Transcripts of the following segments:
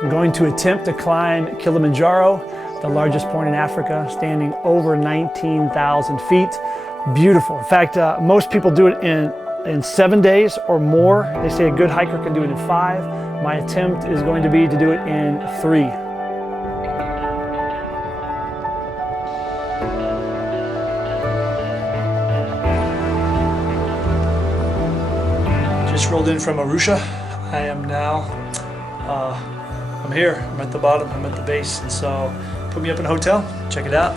I'm going to attempt to climb Kilimanjaro, the largest point in Africa, standing over 19,000 feet. Beautiful. In fact, most people do it in 7 days or more. They say a good hiker can do it in 5. My attempt is going to be to do it in 3. Just rolled in from Arusha. I am now, I'm here. I'm at the bottom, I'm at the base. And so put me up in a hotel, check it out.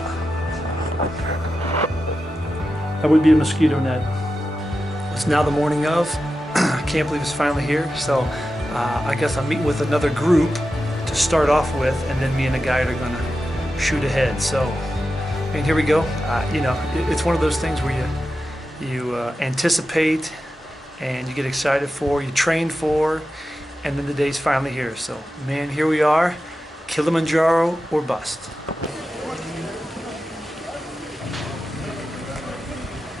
That would be a mosquito net. It's now the morning of. I can't believe it's finally here. So I guess I'm meeting with another group to start off with, and then me and a guide are gonna shoot ahead. So, I mean, here we go. You know, it's one of those things where you anticipate and you get excited for, you train for, and then the day's finally here. So, man, here we are, Kilimanjaro or bust.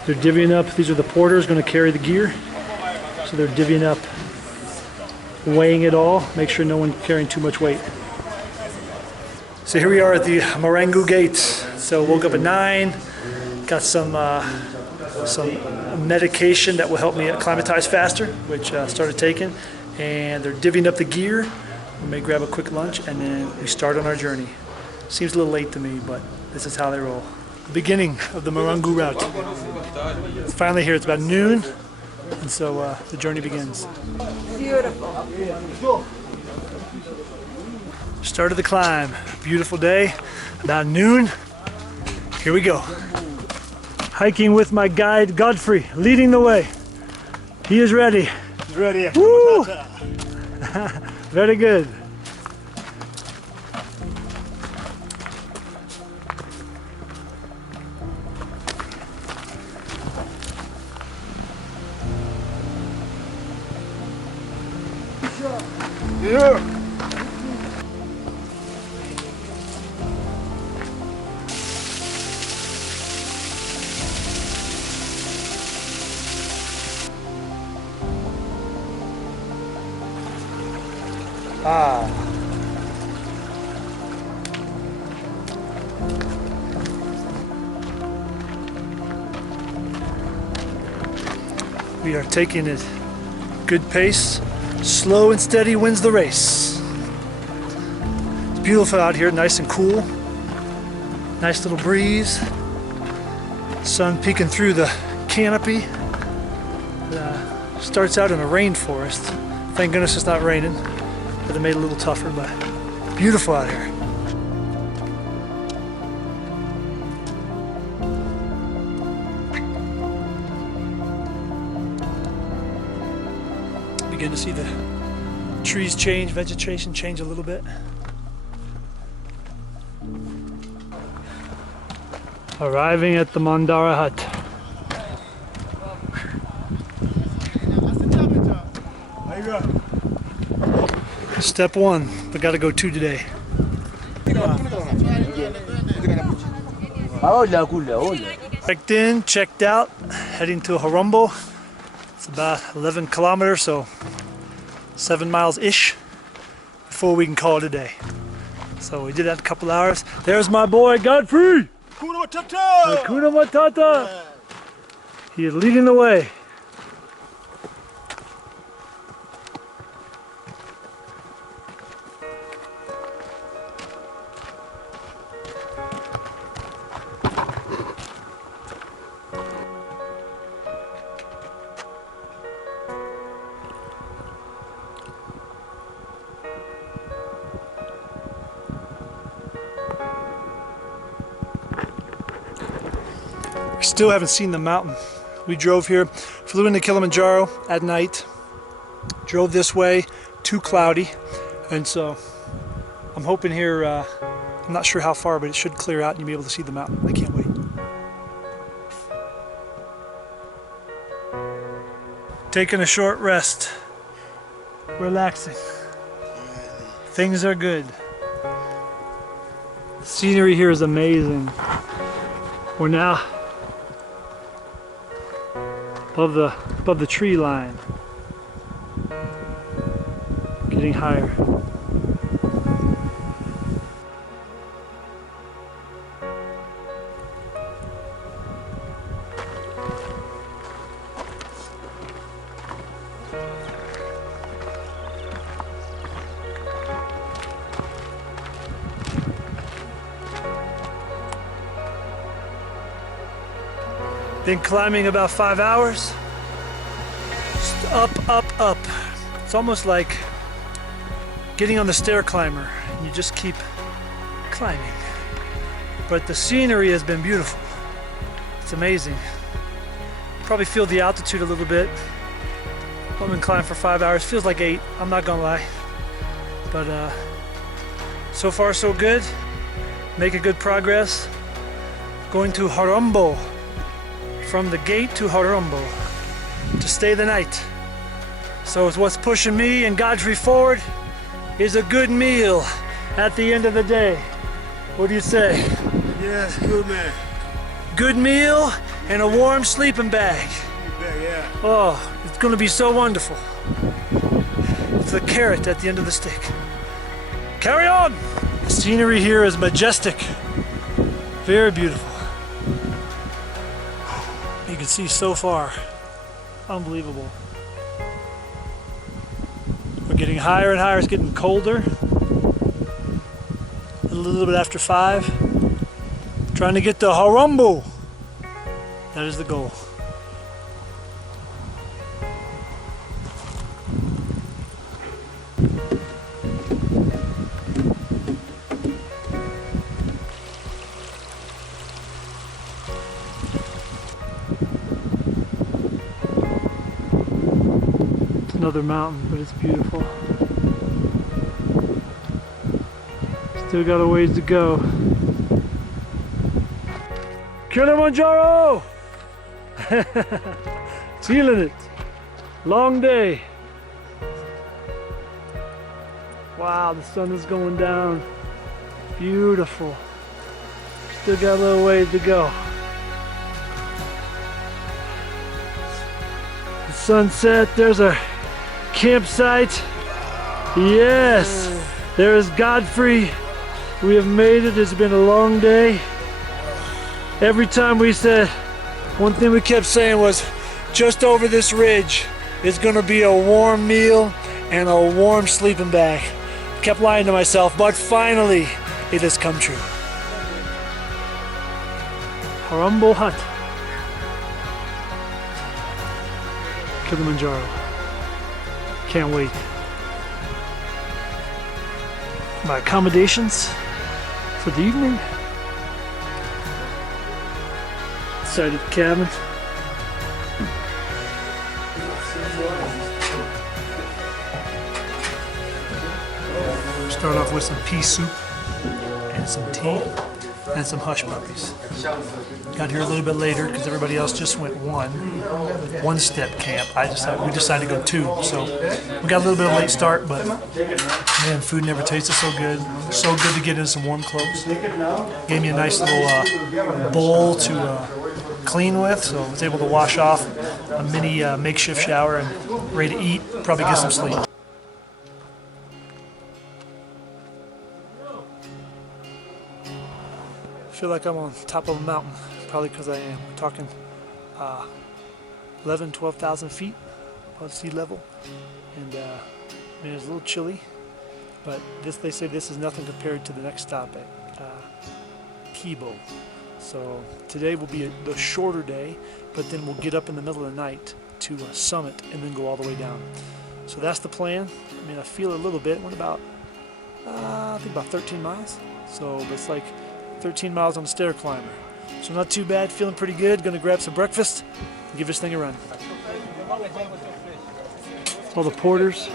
They're divvying up, these are the porters going to carry the gear. So they're divvying up, weighing it all, make sure no one's carrying too much weight. So here we are at the Marangu gate. So woke up at 9, got some medication that will help me acclimatize faster, which I started taking. And they're divvying up the gear. We may grab a quick lunch and then we start on our journey. Seems a little late to me, but this is how they roll. The beginning of the Marangu route. It's finally here, it's about noon, and so the journey begins. Beautiful. Started the climb, beautiful day, about noon, here we go. Hiking with my guide Godfrey, leading the way. He is ready. He's ready. Woo! Very good. Yeah. We are taking it good pace. Slow and steady wins the race. It's beautiful out here, nice and cool. Nice little breeze. Sun peeking through the canopy. Starts out in a rainforest. Thank goodness it's not raining, but it made it a little tougher, but beautiful out here. Begin to see the trees change, vegetation change a little bit. Arriving at the Mandara hut. Step 1, we gotta go 2 today. Checked in, checked out, heading to Horombo. It's about 11 kilometers, so 7 miles-ish before we can call it a day. So we did that in a couple hours. There's my boy Godfrey! Hakuna Matata! Hakuna Matata! He is leading the way. Still haven't seen the mountain. We drove here, flew into Kilimanjaro at night, drove this way, too cloudy, and so I'm hoping here, I'm not sure how far, but it should clear out and you'll be able to see the mountain. I can't wait. Taking a short rest, relaxing. Things are good. The scenery here is amazing. We're now above the tree line, getting higher. Then climbing about 5 hours. Just up, up, up. It's almost like getting on the stair climber and you just keep climbing. But the scenery has been beautiful. It's amazing. Probably feel the altitude a little bit. I've been climbing for 5 hours. Feels like 8, I'm not gonna lie. But so far so good. Making good progress. Going to Horombo. From the gate to Horombo to stay the night. So it's what's pushing me and Godfrey forward is a good meal at the end of the day. What do you say? Yes, good man. Good meal and a warm sleeping bag. Yeah. Oh, it's gonna be so wonderful. It's the carrot at the end of the stick. Carry on! The scenery here is majestic. Very beautiful. You can see so far. Unbelievable. We're getting higher and higher. It's getting colder. A little bit after 5. Trying to get to Horombo. That is the goal. Another mountain, but it's beautiful. Still got a ways to go. Kilimanjaro! Feeling it. Long day. Wow, the sun is going down. Beautiful. Still got a little ways to go. The sunset, there's our campsite. Yes, there is Godfrey. We have made it. It's been a long day. Every time we said, one thing we kept saying was, just over this ridge is going to be a warm meal and a warm sleeping bag. Kept lying to myself, but finally it has come true. Horombo Hut. Kilimanjaro. Can't wait. My accommodations for the evening. Inside of the cabin. Start off with some pea soup and some tea and some hush puppies. Got here a little bit later because everybody else just went one step camp. We decided to go 2, so we got a little bit of a late start, but man, food never tasted so good. So good to get in some warm clothes. Gave me a nice little bowl to clean with, so I was able to wash off a mini makeshift shower and ready to eat, probably get some sleep. I feel like I'm on top of a mountain, probably because I am. We're talking 11, 12,000 feet above sea level, and I mean, it's a little chilly, but they say this is nothing compared to the next stop at Kibo. So today will be the shorter day, but then we'll get up in the middle of the night to summit and then go all the way down. So that's the plan. I mean, I feel a little bit. Went about, I think about 13 miles. So it's like 13 miles on a stair climber. So not too bad, feeling pretty good. Gonna grab some breakfast and give this thing a run. All the porters,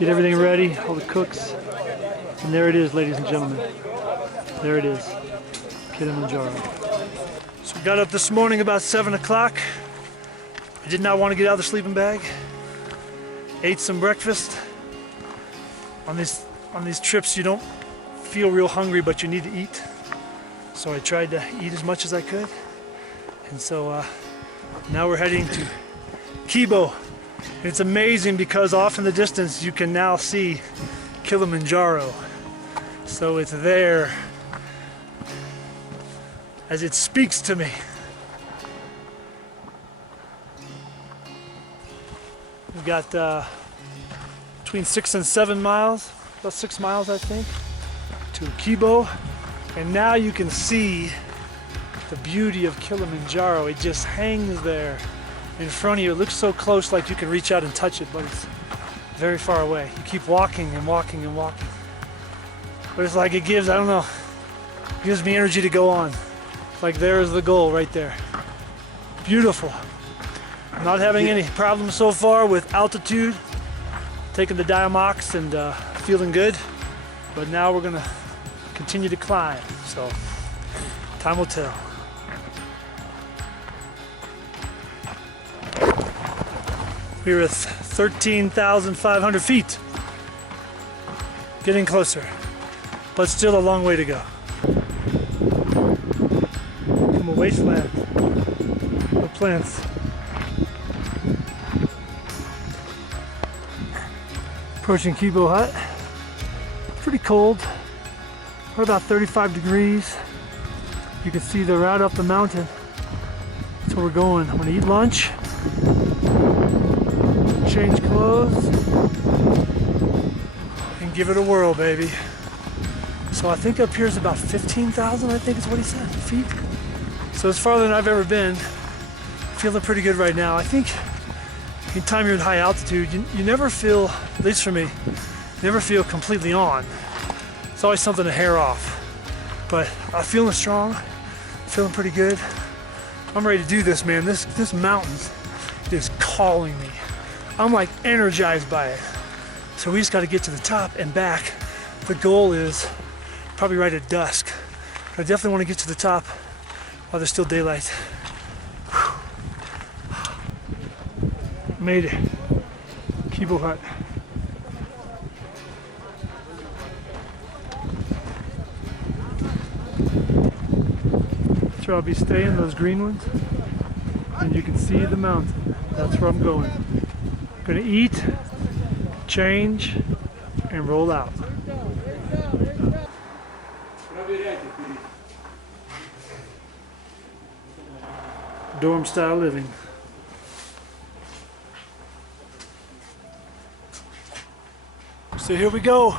get everything ready, all the cooks. And there it is, ladies and gentlemen. There it is, Kilimanjaro. So we got up this morning about 7 o'clock. I did not want to get out of the sleeping bag. Ate some breakfast. On these trips you don't feel real hungry, but you need to eat. So I tried to eat as much as I could. And so now we're heading to Kibo. It's amazing because off in the distance you can now see Kilimanjaro. So it's there as it speaks to me. We've got between 6 and 7 miles, about 6 miles I think, to Kibo. And now you can see the beauty of Kilimanjaro. It just hangs there in front of you. It looks so close, like you can reach out and touch it, but it's very far away. You keep walking and walking and walking. But it's like it gives, I don't know, it gives me energy to go on. Like there is the goal right there. Beautiful. I'm not having any problems so far with altitude. Taking the Diamox and feeling good. But now we're gonna continue to climb. So time will tell. We're at 13,500 feet. Getting closer, but still a long way to go. From a wasteland of plants. Approaching Kibo hut. Pretty cold. We're about 35 degrees. You can see the route up the mountain. That's where we're going. I'm gonna eat lunch, change clothes, and give it a whirl, baby. So I think up here is about 15,000, I think is what he said, feet. So it's farther than I've ever been. Feeling pretty good right now. I think anytime you're at high altitude, you never feel, at least for me, never feel completely on. It's always something to hair off. But I'm feeling strong, feeling pretty good. I'm ready to do this, man. This mountain is calling me. I'm like energized by it. So we just got to get to the top and back. The goal is probably right at dusk. I definitely want to get to the top while there's still daylight. Whew. Made it. Kibo hut. That's where I'll be staying, those green ones. And you can see the mountain. That's where I'm going. Gonna eat, change, and roll out. Dorm style living. So here we go.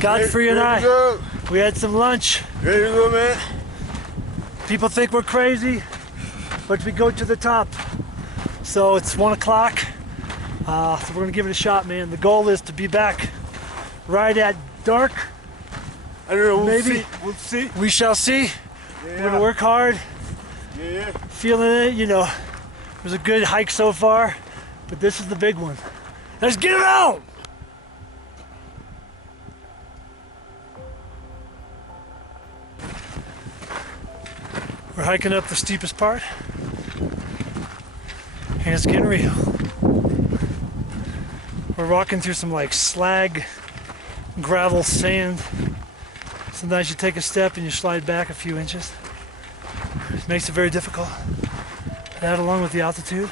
Godfrey and I. We had some lunch. Ready to go, man? People think we're crazy, but we go to the top. So it's 1 o'clock. So we're gonna give it a shot, man. The goal is to be back right at dark. I don't know. Maybe. We'll see. We shall see. Yeah. We're gonna work hard. Yeah. Feeling it, you know. It was a good hike so far, but this is the big one. Let's get it on! We're hiking up the steepest part, and it's getting real. We're walking through some like slag, gravel, sand. Sometimes you take a step and you slide back a few inches. It makes it very difficult. That along with the altitude.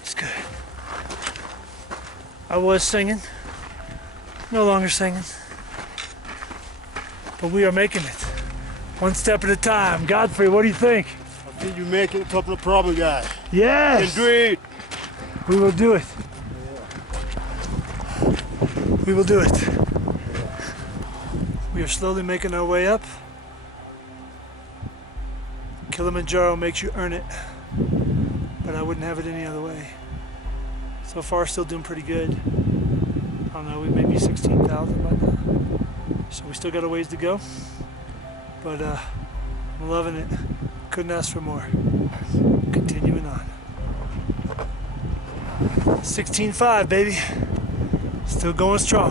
It's good. I was singing, no longer singing. But we are making it. One step at a time. Godfrey, what do you think? I think you make it top of the problem, guy. Yes! You can do it. We will do it. We will do it. We are slowly making our way up. Kilimanjaro makes you earn it, but I wouldn't have it any other way. So far, still doing pretty good. I don't know, we may be 16,000 by now. So we still got a ways to go, but I'm loving it. Couldn't ask for more. Continuing on. 16.5, baby. Still going strong.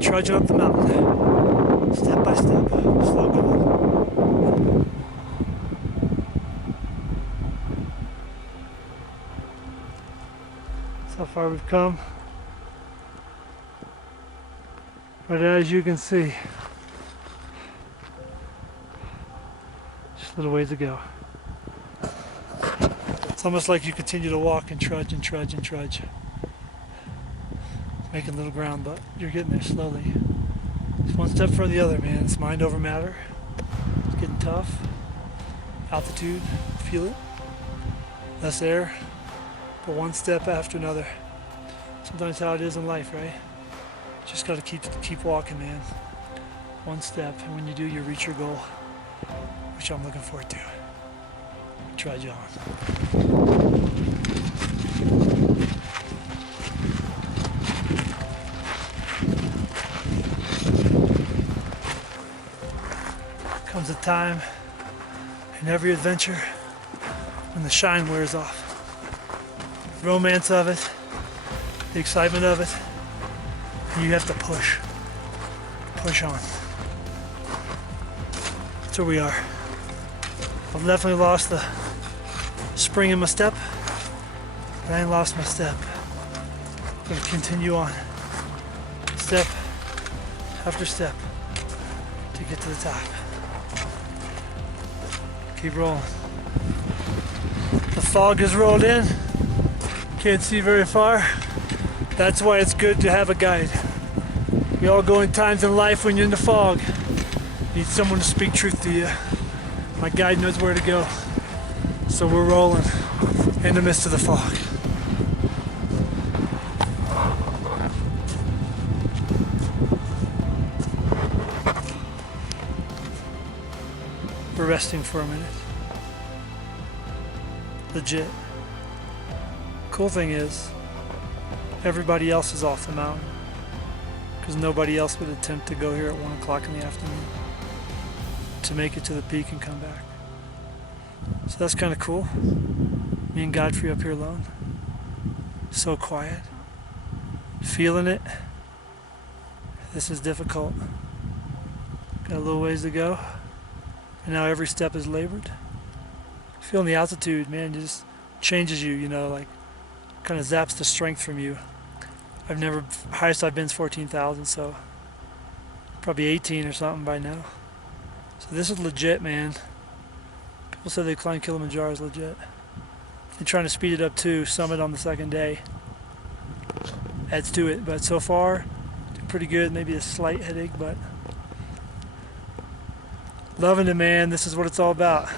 Trudging up the mountain. Step by step. Slow going. That's how far we've come. But as you can see, just a little ways to go. It's almost like you continue to walk and trudge and trudge and trudge. Making little ground, but you're getting there slowly. It's one step for the other, man. It's mind over matter. It's getting tough. Altitude, feel it. Less air, but one step after another. Sometimes how it is in life, right? Just got to keep walking, man. One step, and when you do, you reach your goal, which I'm looking forward to. Try John. Comes a time in every adventure when the shine wears off. The romance of it, the excitement of it, and you have to push on. That's where we are. I've definitely lost the spring in my step, but I ain't lost my step. I'm gonna continue on, step after step, to get to the top. Keep rolling. The fog has rolled in. Can't see very far. That's why it's good to have a guide. We all go in times in life when you're in the fog. You need someone to speak truth to you. My guide knows where to go. So we're rolling in the midst of the fog. We're resting for a minute. Legit. Cool thing is, everybody else is off the mountain, because nobody else would attempt to go here at 1 o'clock in the afternoon to make it to the peak and come back. So that's kind of cool. Me and Godfrey up here alone. So quiet. Feeling it. This is difficult. Got a little ways to go. And now every step is labored. Feeling the altitude, man, just changes you, you know, like kind of zaps the strength from you. Highest I've been is 14,000, so probably 18 or something by now. So this is legit, man. People said they climb Kilimanjaro is legit. They're trying to speed it up too, summit on the second day. Adds to it, but so far, pretty good, maybe a slight headache, but loving it, man. This is what it's all about.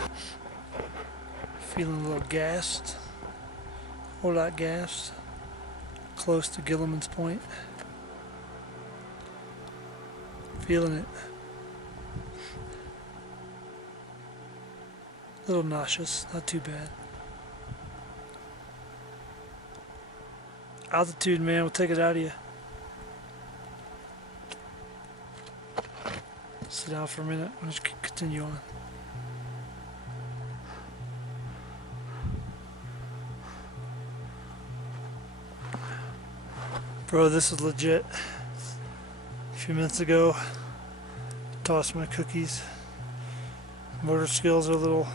Feeling a little gassed. A whole lot gassed. Close to Gilliman's Point. Feeling it. A little nauseous, not too bad. Altitude, man, will take it out of you. Sit down for a minute. I'll just continue on. Bro, this is legit. A few minutes ago, tossed my cookies. Motor skills are a little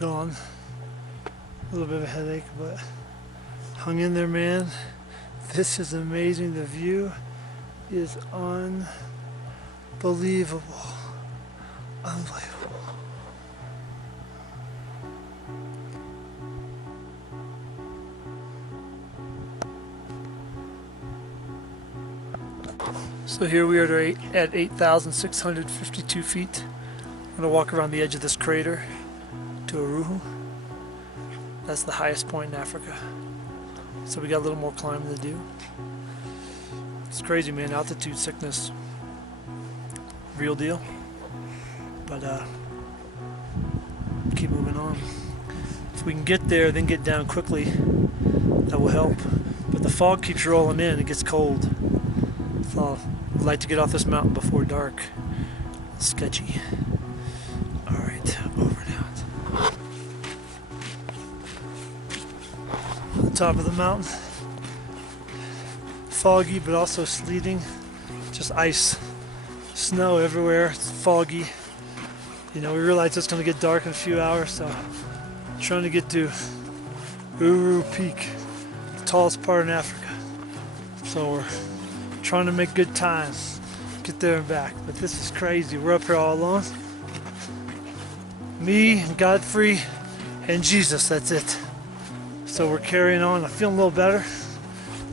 gone. A little bit of a headache, but hung in there, man. This is amazing. The view is unbelievable. Unbelievable. So here we are at 8,652 feet. I'm going to walk around the edge of this crater to Uruhu. That's the highest point in Africa. So we got a little more climbing to do. It's crazy, man. Altitude sickness. Real deal. But keep moving on. If we can get there, then get down quickly, that will help. But the fog keeps rolling in. It gets cold. So I'd like to get off this mountain before dark. Sketchy. Alright, over and out. On the top of the mountain. Foggy, but also sleeting. Just ice. Snow everywhere. It's foggy. You know, we realize it's going to get dark in a few hours, so I'm trying to get to Uru Peak, the tallest part in Africa. So we're trying to make good time, get there and back. But this is crazy. We're up here all alone. Me, Godfrey, and Jesus, that's it. So we're carrying on. I'm feeling a little better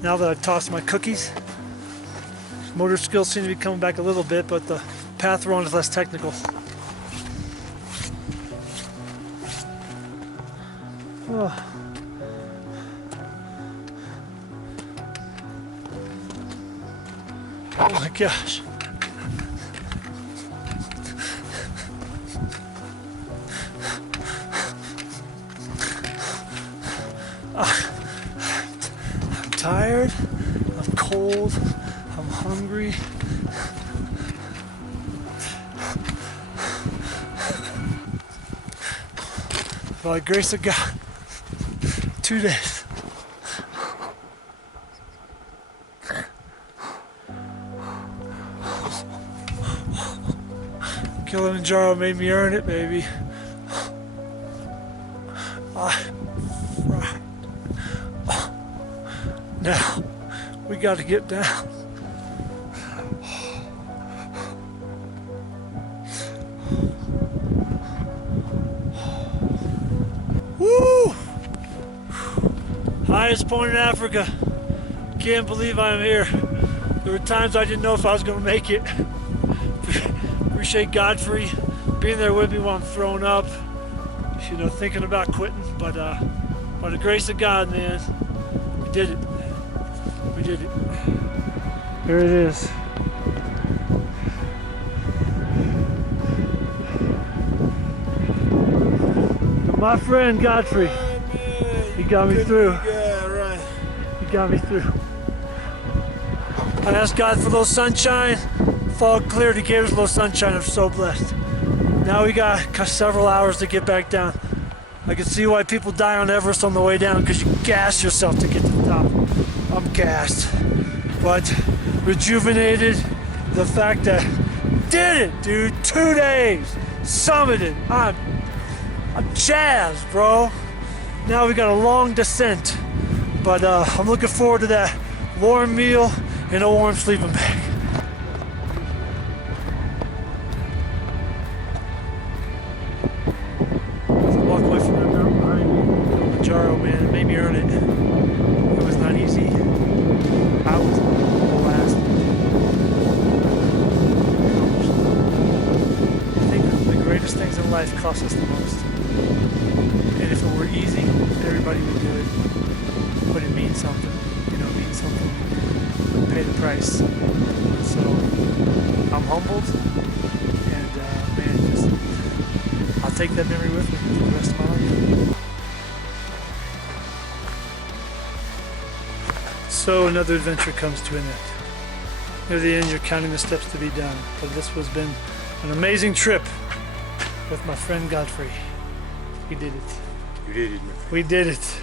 now that I've tossed my cookies. Motor skills seem to be coming back a little bit, but the path we're on is less technical. Oh. Oh my gosh. I'm tired, I'm cold, I'm hungry. By the grace of God, 2 days. Kilimanjaro made me earn it, baby. Now, we got to get down. Woo! Highest point in Africa. Can't believe I'm here. There were times I didn't know if I was going to make it. Appreciate Godfrey being there with me while I'm throwing up. You know, thinking about quitting. But by the grace of God, man, we did it. We did it. Here it is. My friend Godfrey, he got me through. Yeah, right. He got me through. I asked God for a little sunshine. Fog cleared, he gave us a little sunshine. I'm so blessed. Now we got several hours to get back down. I can see why people die on Everest on the way down, because you gas yourself to get to the top. I'm gassed, but rejuvenated. The fact that did it, dude. 2 days, summited. I'm jazzed, bro. Now we got a long descent, but I'm looking forward to that warm meal and a warm sleeping bag. As I walk away from that mountain behind me, Kilimanjaro, man, it made me earn it. It was not easy. I was last. I think the greatest things in life cost us the most. And if it were easy, everybody would do it. But it means something. You know, it means something. You pay the price. So I'm humbled, and man, just I'll take that memory with me for the rest of my life. So another adventure comes to an end. Near the end, you're counting the steps to be done. But this has been an amazing trip with my friend Godfrey. We did it. You did it, my friend. We did it.